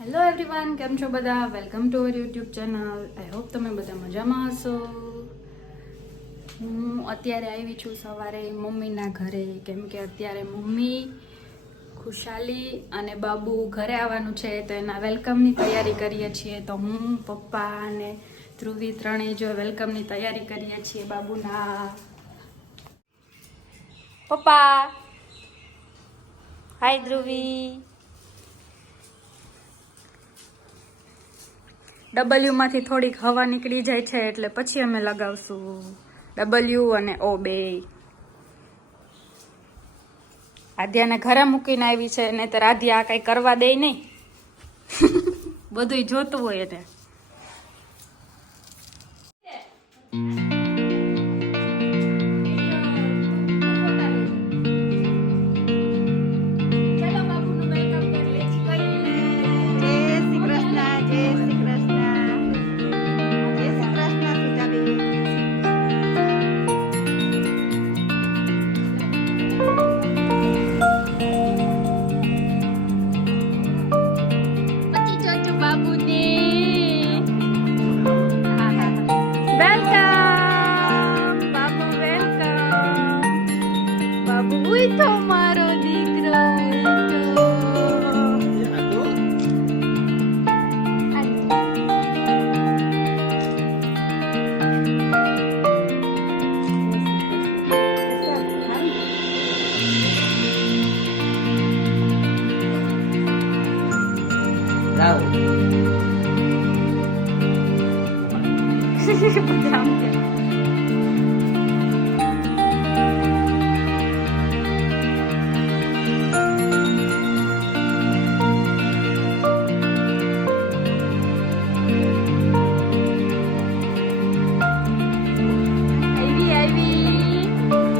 Hello everyone, કેમ છો બધા? Welcome to our YouTube channel. I hope તમે બધા મજામાં હશો. હું અત્યારે આવી છું સવારે મમ્મીના ઘરે, કેમ કે અત્યારે મમ્મી, ખુશાલી અને બાબુ ઘરે આવવાનું છે, તો એના વેલકમની તૈયારી કરીએ છીએ. તો હું, પપ્પા અને ધ્રુવી ત્રણેય જો વેલકમની તૈયારી કરીએ છીએ બાબુના. પપ્પા હાય. ધ્રુવી W માંથી થોડીક હવા નીકળી જાય છે એટલે પછી અમે લગાવશું W અને O બે. આધ્યાને ઘરે મૂકીને આવી છે, નહીંતર આધ્યા કઈ કરવા દે નહીં. બધું જોતું હોય એને.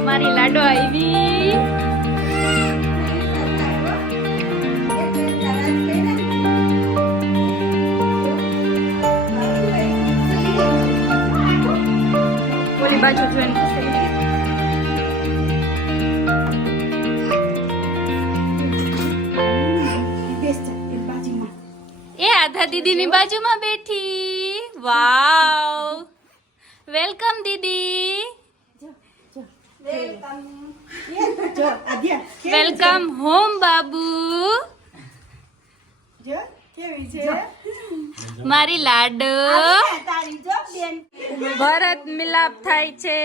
મારી લાડો આવી. ઓલી બાજુ જોઈને એ આધા દીદીની બાજુમાં બેઠી. વાવ, વેલકમ દીદી. વેલકમ હોમ બાબુ. મારી લાડો. ભરત મિલાપ થાય છે.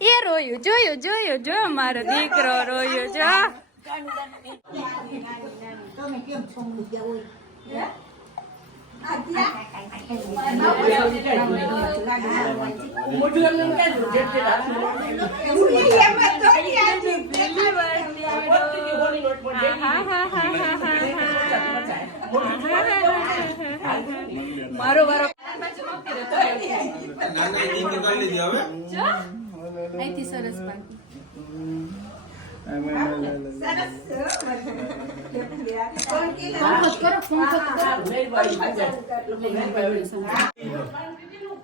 એ રોયું, જોયું જોયું, જો મારો દીકરો રોયો. જો મારો વારો અહીંથી સરસ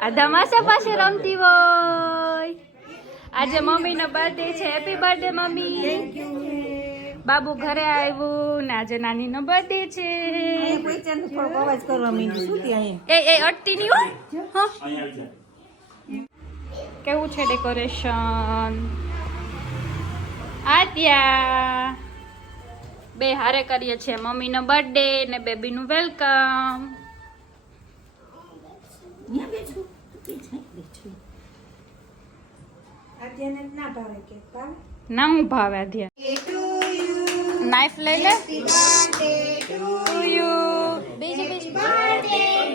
આધા માસા પાસે રમતી હોય. આજે મમ્મી નો બર્થડે છે. હેપી બર્થડે મમ્મી. બાબુ ઘરે આવ્યું ને આજે નાની નો બર્થડે છે. એ અટતી નહીં હો. કેવું છે ડેકોરેશન? આદ્યા બે હારે કરીએ છીએ મમ્મી નો બર્થડે ને બેબી નું વેલકમ. ના હું ભાવે આધ્યા. નાઈફ લઈ લે.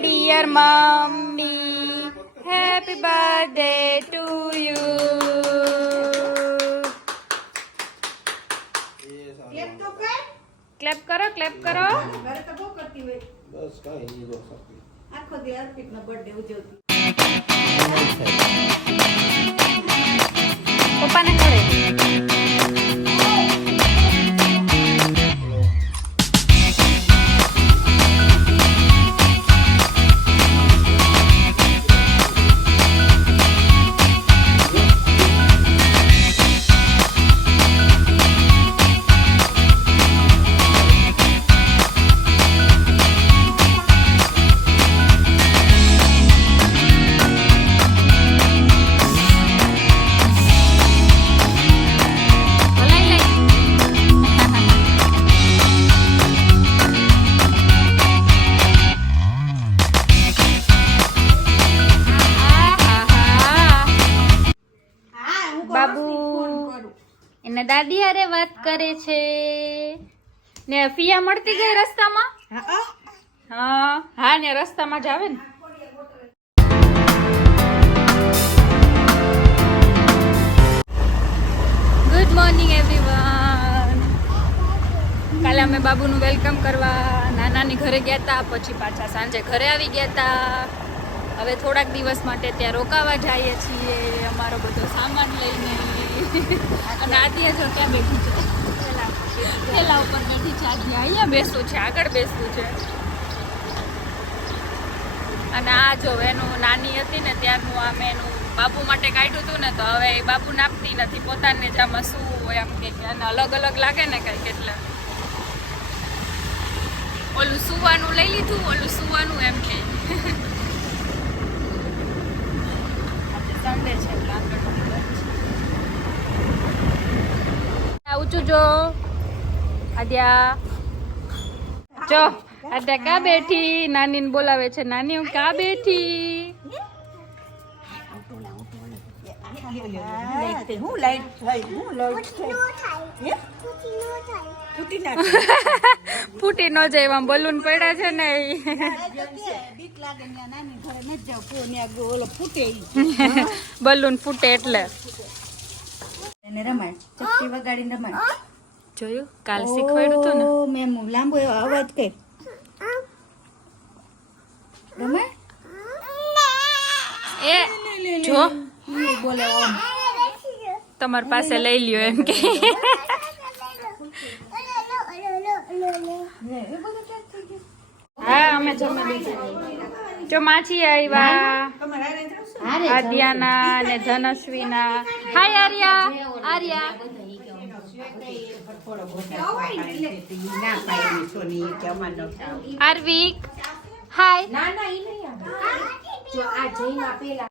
Dear mummy, happy birthday to you. Clap કરો, ક્લેપ કરો. પપ્પાને ખવડે. હારે વાત કરે છે ને ફિયા મળતી ગઈ રસ્તામાં. હા હા ને રસ્તામાં જ આવે ને. Good morning everyone. કાલે અમે બાબુનું વેલકમ કરવા નાનાની ઘરે ગયા હતા, પછી પાછા સાંજે ઘરે આવી ગયા હતા. હવે થોડાક દિવસ માટે ત્યાં રોકાવા જઈએ છીએ અમારો બધો સામાન લઈને. અને આદિયા જો ક્યાં બેઠી છે, પેલા ઉપર બેઠી છે. આદિયા અહીંયા બેસવું છે, આગળ બેસવું છે. અને આ જો એનું નાની હતી ને ત્યારનું આમ એનું બાબુ માટે કાઢ્યું હતું ને, તો હવે એ બાબુ નાપતી નથી. પોતાને જ આમાં શું હોય આમ કે એને અલગ અલગ લાગે ને કંઈક, એટલે ઓલું સુવાનું લઈ લીધું, ઓલું સુવાનું એમ કે. સન્ડે છે એટલે ઊંચું જો આદ્યા જો આદ્યા કા બેઠી, નાનીને બોલાવે છે. નાની હું કા બેઠી? ફૂટી ન જાય એમાં બલૂન પડ્યા છે ને. બલૂન ફૂટે એટલે જોયું. કાલ શીખવાડ્યું હતું ને મેં લાંબો એવો અવાજ કઈ એ જો બોલે તમારી પાસે લઈ લ્યો એમ કે. હા અમે જમી લીધું. જો માછી આવ્યા, આદ્યાના ને ધનશ્વીના. હાય આર્યા. આર્યા આર્વિક હાય.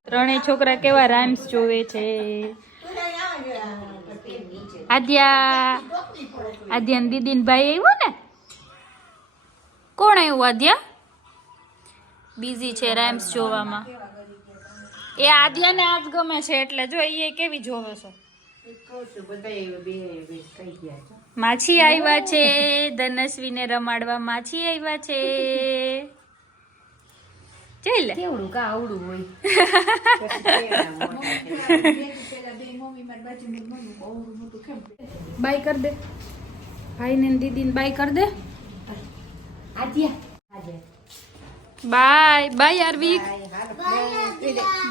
ત્રણેય છોકરા કેવા રાઇમ્સ જોવે છે. આદ્યા આદ્યા દીદી ભાઈ આવ્યો ને. કોણ આવ્યું આદ્યા? બિઝી છે રાઇમ્સ જોવામાં. એ આદ્યાને આજ ગમે છે એટલે જો એ કેવી જોવે છે. માછી આવ્યા છે, ધનશ્વીને રમાડવા માછી આવ્યા છે. જોઈ લે કેવડું કા આવડું હોય. બાય કર દે ભાઈ ને દીદી ને બાય કર દે. Bye bye Arvik.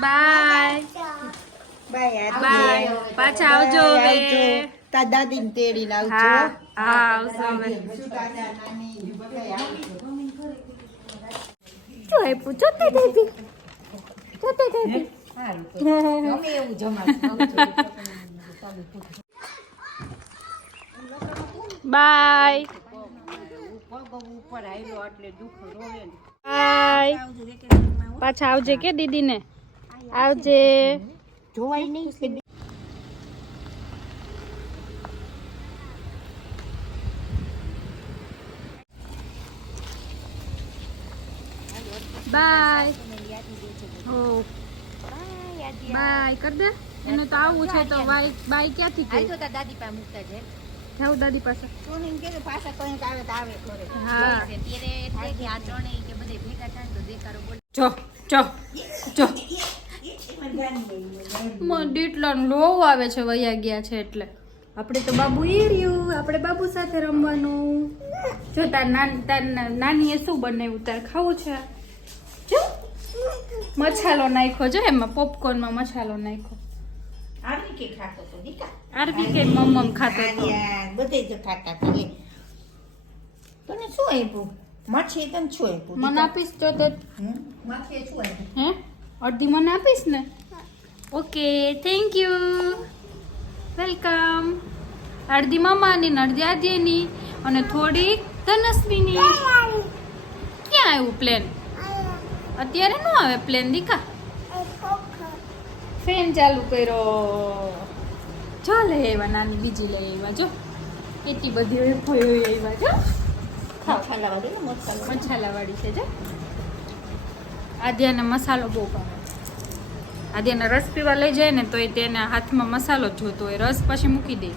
Bye bye. પાછા આવજો હવે. તા દાદી ને તેડીને આવજો. હા હા આવજો હવે. જો એ પૂછો તે દેવી જોતે દેવી. ગમે એવું જમાડું. By bye. પાછા આવજે કે દીદી ને આવજે. જોવાય નહીં. બાય. હો બાય કર દે. એને તો આવવું છે તો બાય બાય ક્યાંથી કહે? તો દાદી પાસે મૂકતા છે. જાવ દાદી પાસે. સોનીને કે પાછા કોઈ આવે તો આવે કરે. હા ત્યારે એટલે કે આ ત્રણેય કે બધે ભેગા થાય તો દેકારો બોલે. જો જો જો દીટલા લો આવે છે. વયા ગયા છે એટલે આપણે તો બાબુ એ રહ્યું. આપણે બાબુ સાથે રમવાનું. જો તાર નાનીએ શું બનાવ્યું? તાર ખાવું છે? જો મસાલો નાખ્યો. જો એમાં પોપકોર્નમાં મસાલો નાખ્યો. આરવી કે ખાતો તો દીકા. આરવી કે મમ્મ ખાતો તો. બધે જ ખાતા હતા. લે તને શું આપ્યું? માછી તને શું આપ્યું? મને આપીશ તો તે માખીએ શું આપ્યું? હે અડધી મને આપીશ ને? Okay thank you welcome. અડધી મમ્માની ને અડધી આદ્યાની અને થોડી ધનશ્વીની. ક્યાં આવ્યું પ્લેન? અત્યારે ન આવે પ્લેન દીકા. ફેન ચાલુ કર્યો. જો લઈ આવ્યા નાની બીજી લઈ આવ્યા. જો કેટલી બધી આવ્યા. જો મસાલા વાળી છે. જો આદ્યાને મસાલો બહુ ભાવે. આદ્યાને રસ પીવા લઈ જાય ને તો એ તેના હાથમાં મસાલો જ જોતો હોય. રસ પછી મૂકી દે.